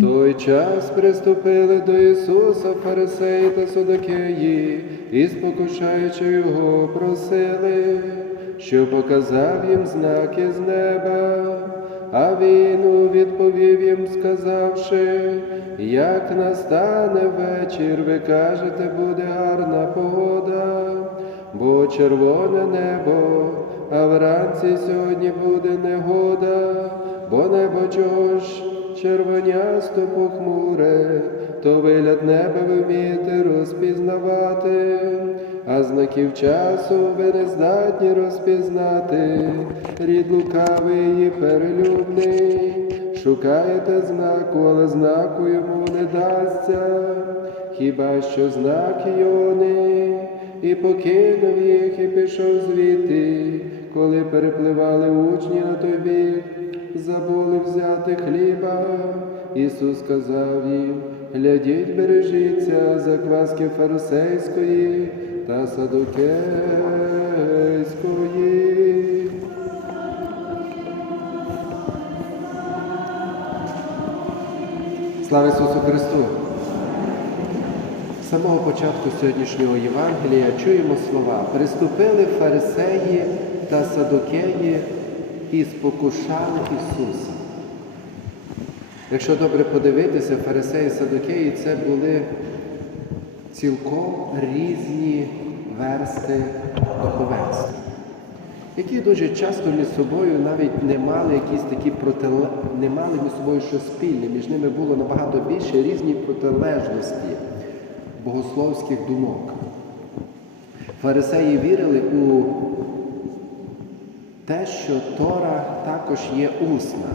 той час приступили до Ісуса фарисеї та садокеї, і спокушаючи його, просили, що показав їм знаки з неба. А він відповів їм, сказавши, як настане вечір, ви кажете, буде гарна погода, бо червоне небо, а вранці сьогодні буде негода, червонясто похмуре, то вигляд неба ви вмієте розпізнавати, а знаків часу ви не здатні розпізнати, рід лукавий і перелюбний, шукаєте знаку, але знаку йому не дасться, хіба що знак Йони, і покинув їх, і пішов звідти, коли перепливали учні на той бік забули взяти хліба. Ісус сказав їм, глядіть, бережіться закваски фарисейської та садукейської. Слава Ісусу Христу! З самого початку сьогоднішнього Євангелія чуємо слова Приступили фарисеї та садукеї і спокушали Ісуса. Якщо добре подивитися, фарисеї і садукеї це були цілком різні версти духовенства, які дуже часто між собою навіть не мали якісь такі протиле... не мали між собою щось спільне. Між ними було набагато більше різні протилежності богословських думок. Фарисеї вірили у те, що Тора також є усна.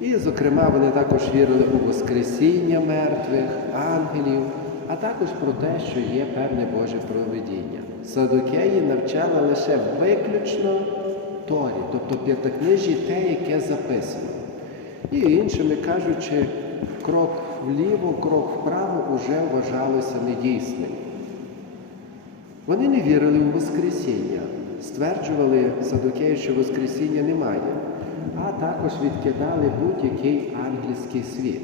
І, зокрема, вони також вірили у Воскресіння мертвих, ангелів, а також про те, що є певне Боже провидіння. Садокеї навчали лише виключно Торі, тобто п'ятикнижі те, яке записано. І іншими кажучи, крок вліво, крок вправо вже вважалося недійсним. Вони не вірили у Воскресіння, стверджували садокеї, що Воскресіння немає, а також відкидали будь-який ангельський світ.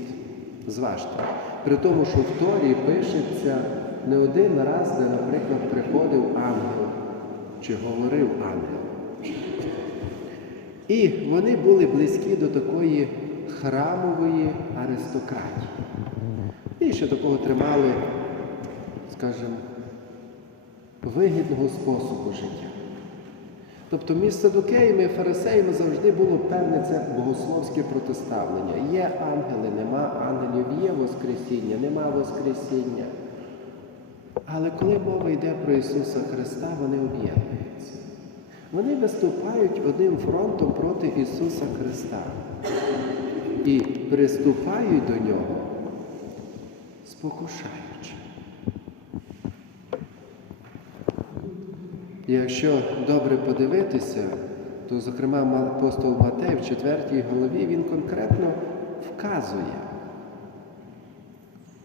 Зважте, при тому, що в Торі пишеться не один раз, де, наприклад, приходив ангел чи говорив ангел. І вони були близькі до такої храмової аристократії. Більше такого тримали, скажімо, вигідного способу життя. Тобто між садукеями і фарисеями завжди було певне це богословське протиставлення. Є ангели, нема ангелів, є Воскресіння, нема Воскресіння. Але коли мова йде про Ісуса Христа, вони об'єднуються. Вони виступають одним фронтом проти Ісуса Христа і приступають до Нього, спокушаючи. І якщо добре подивитися, то, зокрема, апостол Матей в 4 голові він конкретно вказує,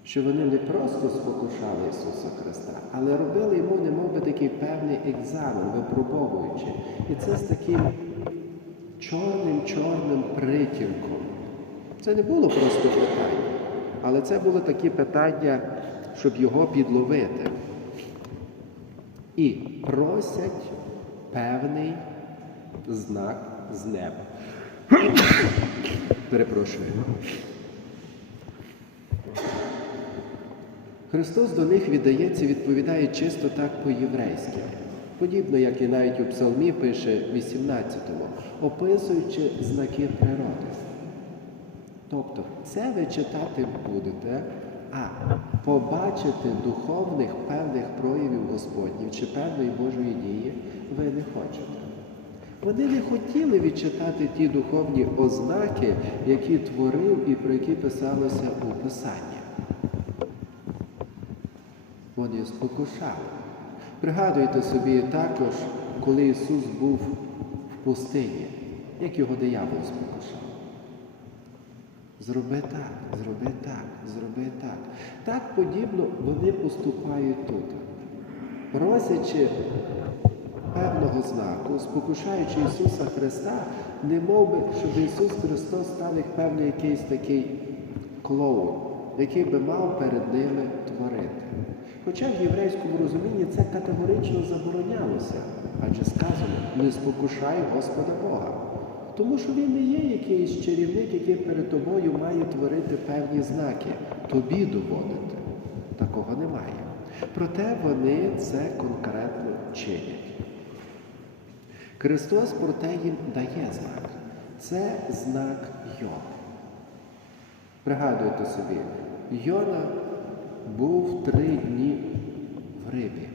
що вони не просто спокушали Ісуса Христа, але робили йому, немов би такий певний екзамен, випробовуючи. І це з таким чорним-чорним притінком. Це не було просто питання, але це було такі питання, щоб його підловити і просять певний знак з неба. Перепрошую. Христос до них віддається, відповідає чисто так по-єврейськи. Подібно, як і навіть у Псалмі пише 18-му, описуючи знаки природи. Тобто, це ви читати будете, а побачити духовних певних чи певної Божої дії ви не хочете. Вони не хотіли відчитати ті духовні ознаки, які творив і про які писалося у Писанні. Вони спокушали. Пригадуйте собі також, коли Ісус був в пустині, як його диявол спокушав. Зроби так, зроби так, зроби так. Так подібно вони поступають тут, просячи певного знаку, спокушаючи Ісуса Христа, не мов би, щоб Ісус Христос став як певний якийсь такий клоун, який би мав перед ними творити. Хоча в єврейському розумінні це категорично заборонялося, адже сказано не спокушай Господа Бога. Тому що він не є якийсь чарівник, який перед тобою має творити певні знаки, тобі доводити. Такого немає. Проте вони це конкретно чинять. Христос проте їм дає знак. Це знак Йона. Пригадуйте собі, Йона був три дні в рибі.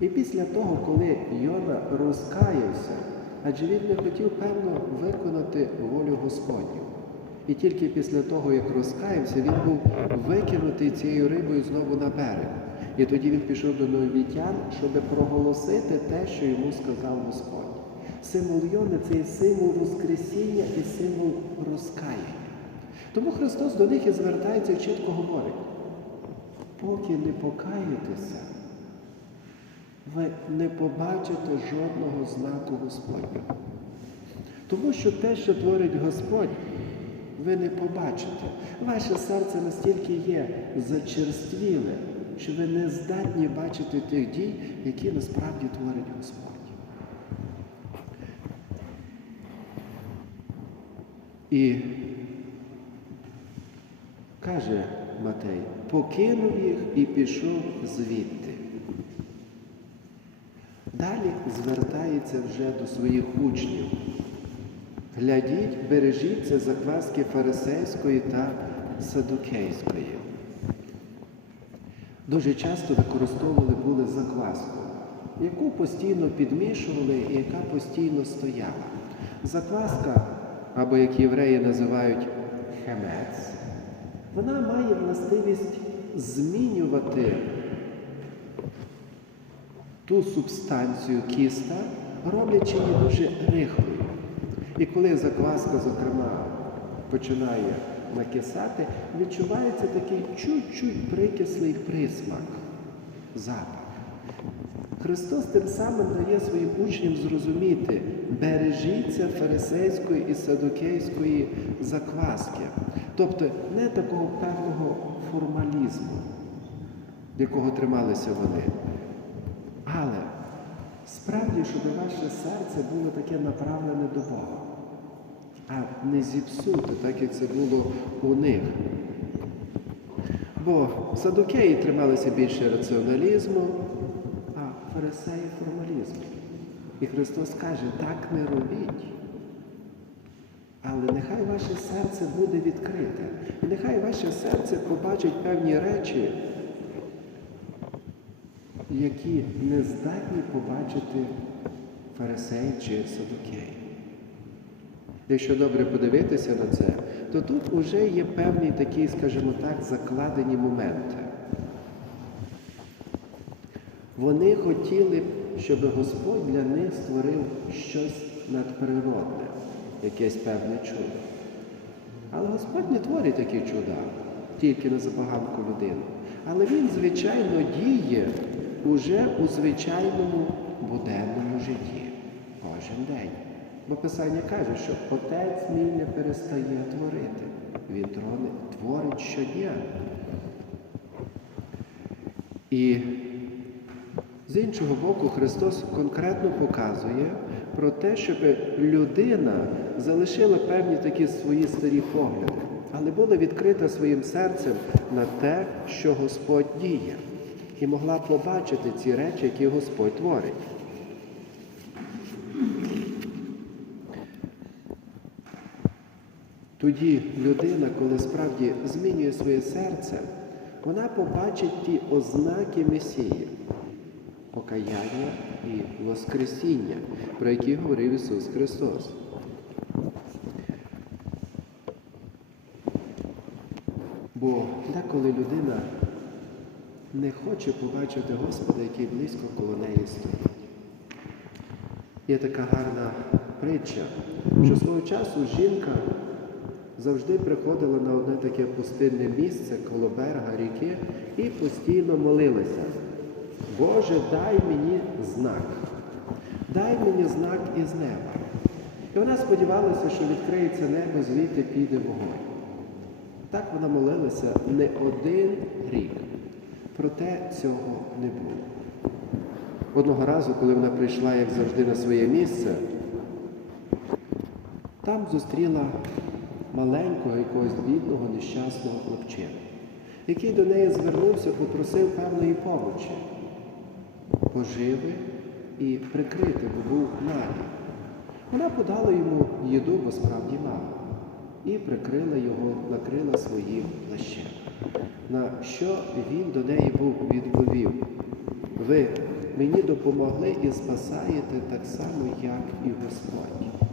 І після того, коли Йона розкаявся, адже він не хотів, певно, виконати волю Господню. І тільки після того, як розкаявся, він був викинутий цією рибою знову на берег. І тоді він пішов до новітян, щоб проголосити те, що йому сказав Господь. Символ Йони це є символ Воскресіння і символ розкаяння. Тому Христос до них і звертається і чітко говорить, поки не покаєтеся, ви не побачите жодного знаку Господнього. Тому що те, що творить Господь, ви не побачите. Ваше серце настільки є зачерствіле, що ви не здатні бачити тих дій, які насправді творить Господь. І каже Матей, покинув їх і пішов звідти. Далі звертається вже до своїх учнів. Глядіть, бережіться закваски фарисейської та садукейської. Дуже часто використовували були закваску, яку постійно підмішували і яка постійно стояла. Закваска, або як євреї називають хемець, вона має властивість змінювати ту субстанцію кіста, роблячи її дуже рихлою. І коли закваска, зокрема, починає накисати, відчувається такий чуть-чуть прикислий присмак, запах. Христос тим самим дає своїм учням зрозуміти, бережіться фарисейської і садокейської закваски. Тобто не такого певного формалізму, якого трималися вони. Але справді, щоб ваше серце було таке направлене до Бога, а не зіпсути, так як це було у них. Бо садокеї трималися більше раціоналізму, а фарисеї формалізму. І Христос каже, так не робіть. Але нехай ваше серце буде відкрите. І нехай ваше серце побачить певні речі, які не здатні побачити фарисеї чи садокеї. Якщо добре подивитися на це, то тут вже є певні такі, скажімо так, закладені моменти. Вони хотіли, щоб Господь для них створив щось надприродне, якесь певне чудо. Але Господь не творить такі чуда, тільки на забаганку людини. Але Він, звичайно, діє уже у звичайному буденному житті кожен день. Бо Писання каже, що Отець мій не перестає творити. Він творить щодня. І з іншого боку, Христос конкретно показує про те, щоб людина залишила певні такі свої старі погляди, але була відкрита своїм серцем на те, що Господь діє, і могла побачити ці речі, які Господь творить. Тоді людина, коли справді змінює своє серце, вона побачить ті ознаки Месії, покаяння і Воскресіння, про які говорив Ісус Христос. Бо деколи людина не хоче побачити Господа, який близько коло неї стоїть. Є така гарна притча, що свого часу жінка завжди приходила на одне таке пустинне місце коло берега ріки і постійно молилася. Боже, дай мені знак, дай мені знак із неба. І вона сподівалася, що відкриється небо, звідти піде вогонь. Так вона молилася не один рік. Проте цього не було. Одного разу, коли вона прийшла, як завжди, на своє місце, там зустріла маленького якогось бідного, нещасного хлопчину, який до неї звернувся, попросив певної помочі, поживи і прикрити, бо був нагі. Вона подала йому їду, бо справді мало, і прикрила його, накрила своїм плащем. На що він до неї був відповів: ви мені допомогли і спасаєте так само, як і Господь.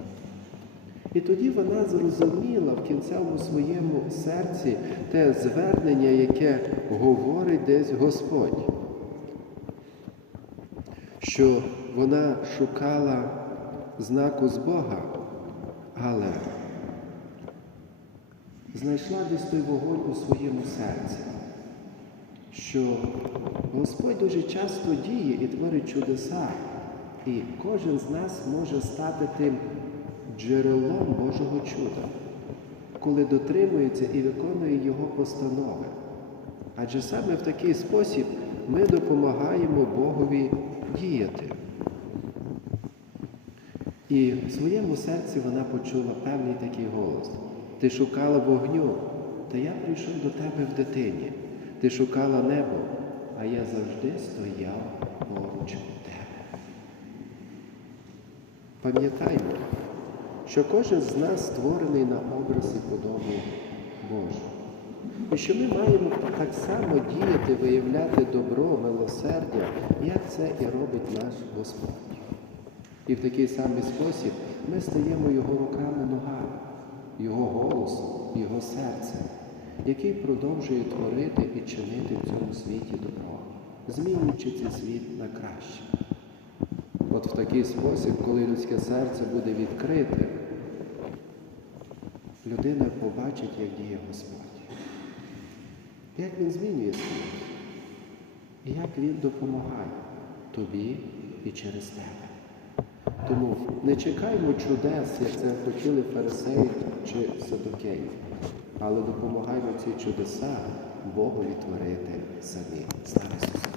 І тоді вона зрозуміла в кінцевому своєму серці те звернення, яке говорить десь Господь, що вона шукала знаку з Бога, але знайшла десь той вогонь у своєму серці, що Господь дуже часто діє і творить чудеса, і кожен з нас може стати тим джерелом Божого чуда, коли дотримується і виконує Його постанови. Адже саме в такий спосіб ми допомагаємо Богові діяти. І в своєму серці вона почула певний такий голос. Ти шукала вогню, та я прийшов до тебе в дитині. Ти шукала небо, а я завжди стояв поруч тебе. Пам'ятаймо, що кожен з нас створений на образ і подобу Божу. І що ми маємо так само діяти, виявляти добро, милосердя, як це і робить наш Господь. І в такий самий спосіб ми стаємо Його руками, ногами, Його голосом, Його серцем, який продовжує творити і чинити в цьому світі добро, змінюючи цей світ на краще. От в такий спосіб, коли людське серце буде відкрите, людина побачить, як діє Господь. Як він змінює світ, і як він допомагає тобі і через тебе. Тому не чекаймо чудес, як це хотіли фарисеї чи садокеї, але допомагаймо ці чудеса Богові творити самі. Слава Ісусу!